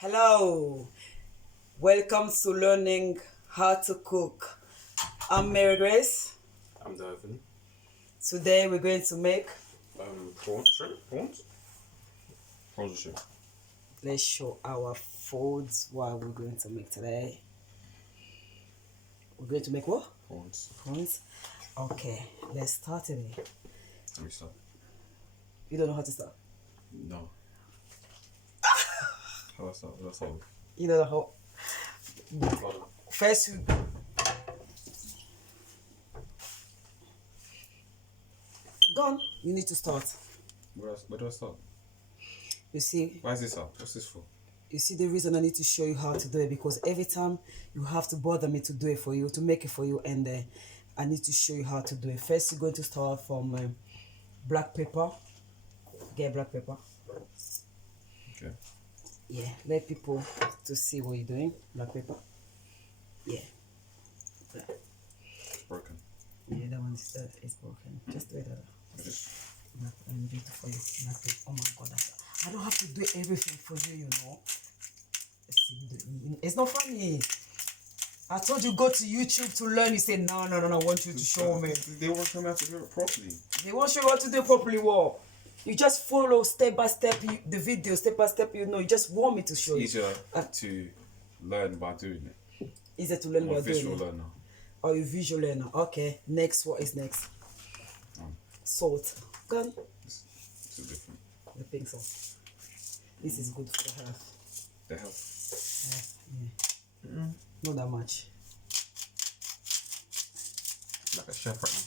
Hello, welcome to learning how to cook. I'm Mary Grace. I'm Devin. Today we're going to make. Prawns? Prawns and shrimp. Let's show our foods what we're going to make today. We're going to make what? Prawns. Prawns. Okay, let's start today. Let me start. You don't know how to start. No. How do I start? That's all. You don't know how. First, gone. You need to start. Where do I start? You see. Why is this up? What's this for? You see the reason I need to show you how to do it, because every time you have to bother me to do it for you, to make it for you, and I need to show you how to do it. First, you're going to start from black pepper. Get black pepper. Okay. Yeah, let people to see what you're doing. Black pepper. Yeah. Broken. Yeah, that one is broken. Just do it. I'm beautiful. Black pepper. Oh my God, I don't have to do everything for you, you know. It's not funny. I told you go to YouTube to learn. You say no. I want you to show me. They won't show me how to do it properly. They won't show you how to do it properly. What? You just follow step by step the video, step by step. You know, you just want me to show you. Easier to learn by doing it. Easier to learn by doing it. Visual learner. Oh, you visual learner. Okay. Next, what is next? Salt. Gun. This is different. The pink salt. This is good for the health. The health. Yeah. Not that much. Like a chef right now.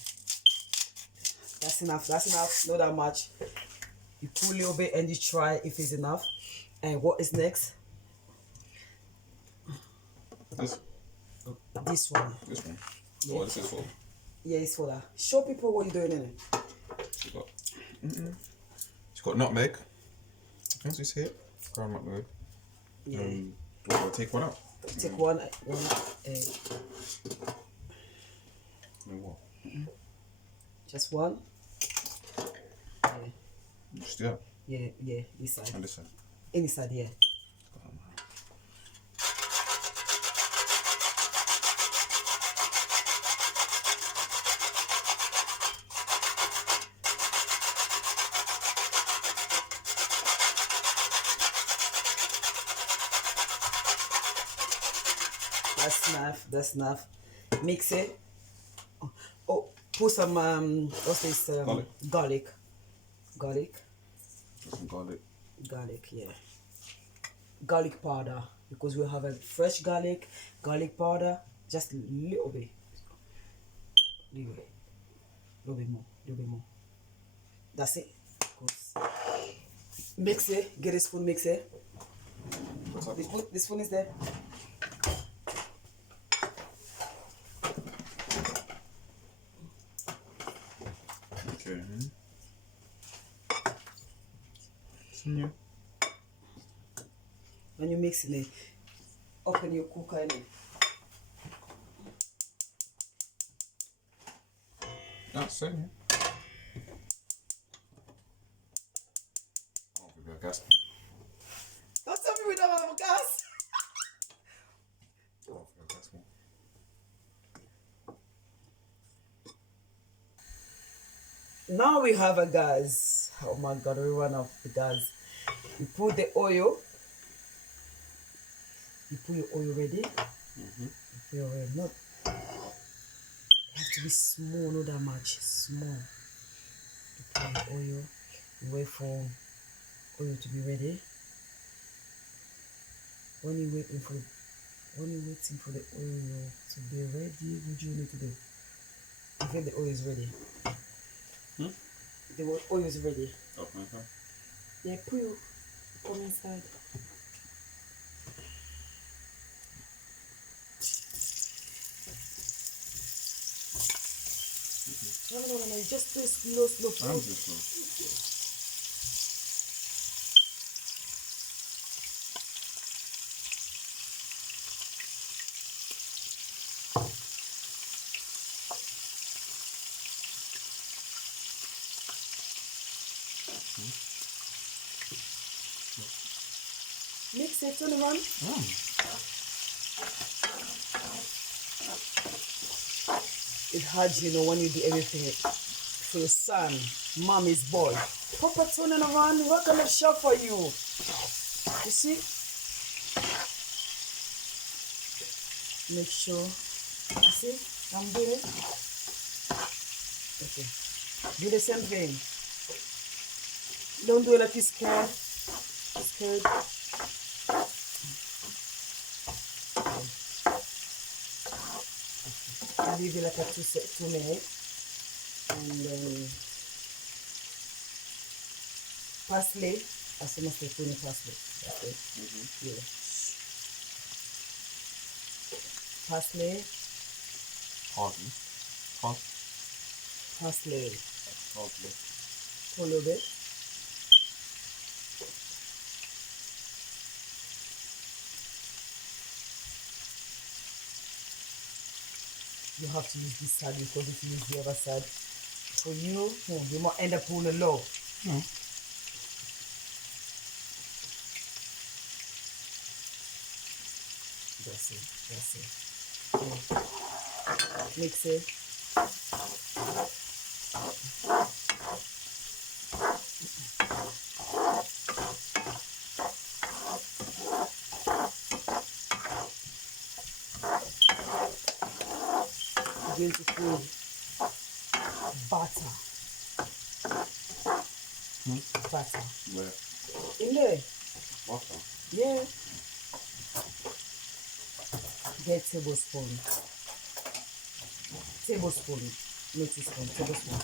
That's enough. Not that much. You pull a little bit and you try if it's enough. And what is next? This one. This one. Yeah. Oh, this is for. Yeah, it's for that. Show people what you're doing in it. She's got nutmeg. Can you see it? Ground nutmeg. Yeah. Take one out. Take one. What? Just one. Yeah. Just do that. Yeah. This side. And this side. Inside, yeah. That's enough. Mix it. Oh, put some what's this? Garlic. Some garlic. Yeah. Garlic powder, because we have a fresh garlic powder. Just a little bit. Little bit more. That's it. Mix it. Get a spoon. Mix it. This spoon is there. Okay. Yeah. When you mix it, open your cooker in it. That's it. Oh, we got gas. Don't tell me we don't have gas. Oh, we got gas more. Now we have a gas. Oh my God, we run out of the gas. You put the oil. You put your oil ready. You put your oil. Not. It has to be small, not that much. Small. You put your oil. You wait for oil to be ready. When you're waiting for the oil to be ready, what do you need to do? You think the oil is ready? The oil is ready. Okay. Yeah, put your oil inside. No, you just do it slow. I'm just slow. Mix it, turn around. It's hard, you know, when you do everything for your son, mommy's boy. Papa turning around, what kind of shop for you? You see? Make sure. You see? I'm doing it. Okay. Do the same thing. Don't do it like you're scared. Scared. Leave it like a 2 minutes. And then parsley. As soon as they put in parsley. Okay. Yeah. Parsley. Parsley. Parsley. Parsley. Pour a little bit. You have to use this side because if you use the other side, for you, you might end up on the low. That's it. That's it. Mix it. You're going to put butter. Butter. Where? In there. Butter. Yeah. Get tablespoon. Tablespoon. Not teaspoon. Tablespoon.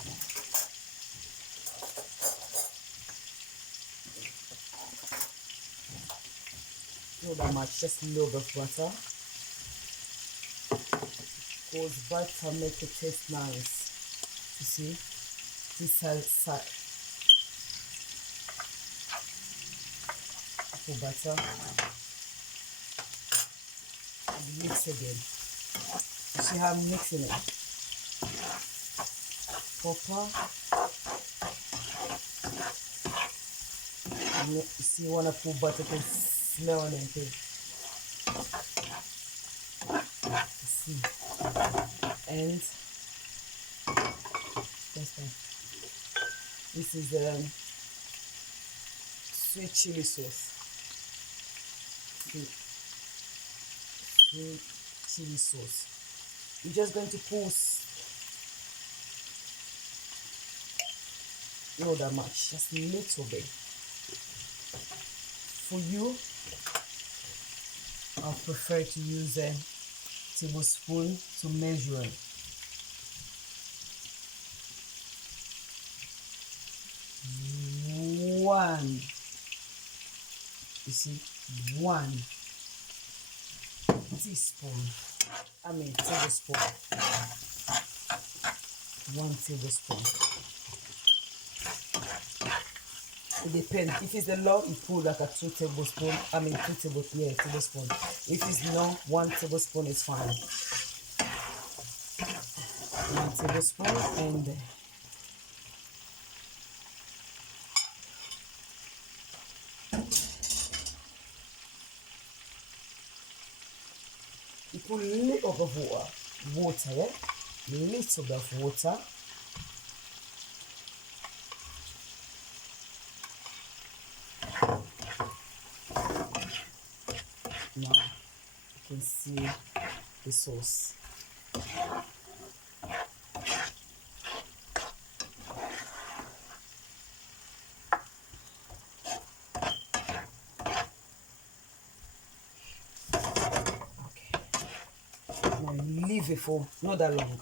Not that much. Just a little bit of butter. Because butter make it taste nice. You see? This side. Put butter. And mix again. You see how I'm mixing it? Pepper. And you see when I put butter, you can smell anything. You see? And that's fine. This is sweet chili sauce. Sweet chili sauce. You're just going to put not that much, just a little bit. For you, I prefer to use a tablespoon to measure it. One, you see, 1 teaspoon. Tablespoon. 1 tablespoon. It depends. If it's the law, you put like a 2 tablespoon. 2 tablespoon. If it's no, 1 tablespoon is fine. 1 tablespoon and you put a little bit of water, yeah? Little bit of water. Now you can see the sauce. Now leave it for not that long.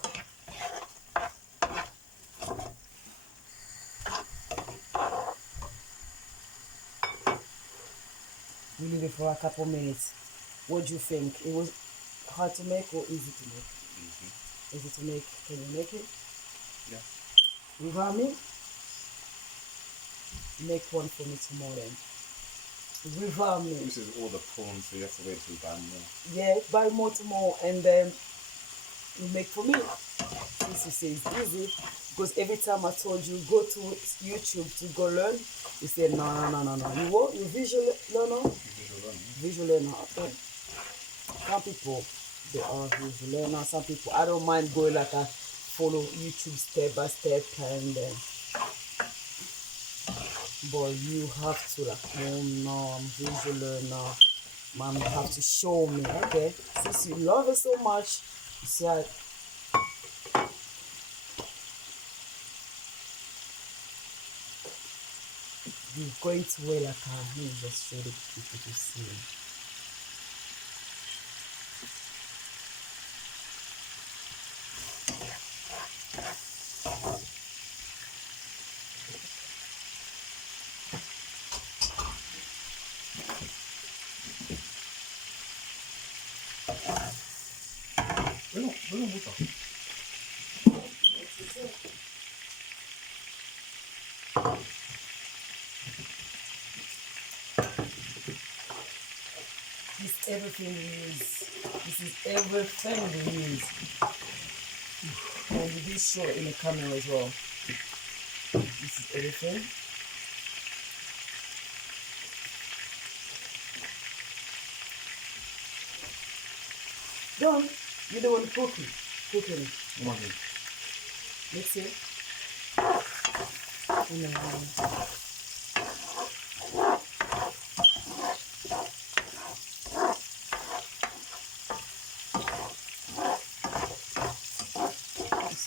You leave it for a couple minutes. What do you think? It was hard to make or easy to make? Easy to make. Can you make it? Yeah. You want me? Make one for me tomorrow then. River me. This is all the prawns, so you have to wait till you buy more. Yeah, buy more tomorrow and then you make for me. Since you say it's easy, because every time I told you go to YouTube to go learn, you say no. You what? You visual learner? Visual learner. visual learner. Okay. Some people they are visual learner. Some people I don't mind going like I follow YouTube step by step and then. But you have to like, oh no, I'm visual learner. Mom, you have to show me. Okay, since you love it so much, you see, you're going to wear like a. Let me just show the people to see. Where no water? This is everything we use. This is everything we use. And we do show it in the camera as well. This is everything. Done. You don't want to cook it. Cook it. Come on, dude. Mix it. And then,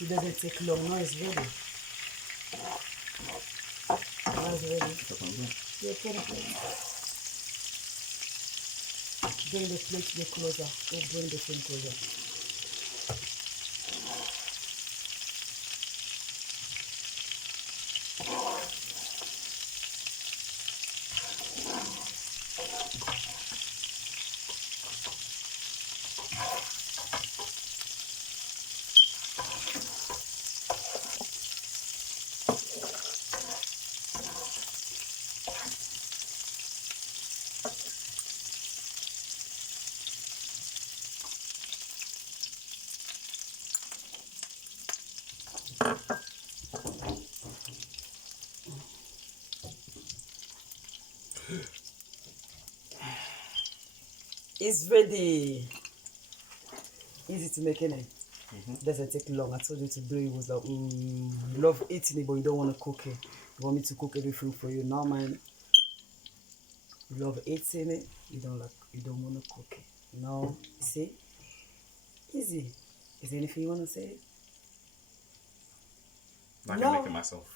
it doesn't take long. Now it's ready. Now it's ready. Yeah, put it. Bring the plate a bit closer. Oh, bring the thing closer. It's ready. Easy to make, innit? Doesn't take long. I told you to do it. Was like, you love eating it, but you don't want to cook it. You want me to cook everything for you. Now, man, you love eating it. You don't want to cook it. No, see, easy. Is there anything you want to say? I can No. make it myself.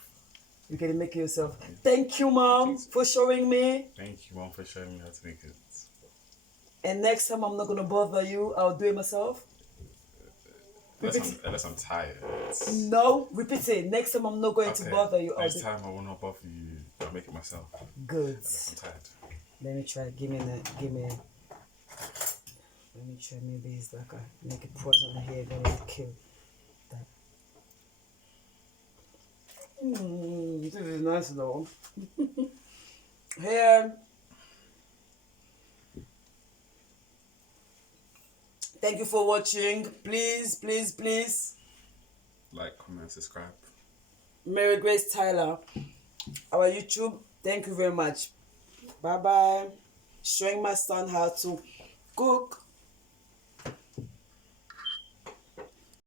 You can make it yourself. Thank you, Mom, for showing me. Thank you, Mom, for showing me how to make it. And next time, I'm not gonna bother you. I'll do it myself. Unless I'm tired. No, repeat it. Next time, I'm not going to bother you. Next time, I will not bother you. I'll make it myself. Good. Unless I'm tired. Let me try. Give me. Let me try. Maybe it's like a make a poison here. Gonna kill that. This is nice though. Here. Thank you for watching. Please, please, please. Like, comment, subscribe. Mary Grace Tyler, our YouTube. Thank you very much. Bye bye. Showing my son how to cook.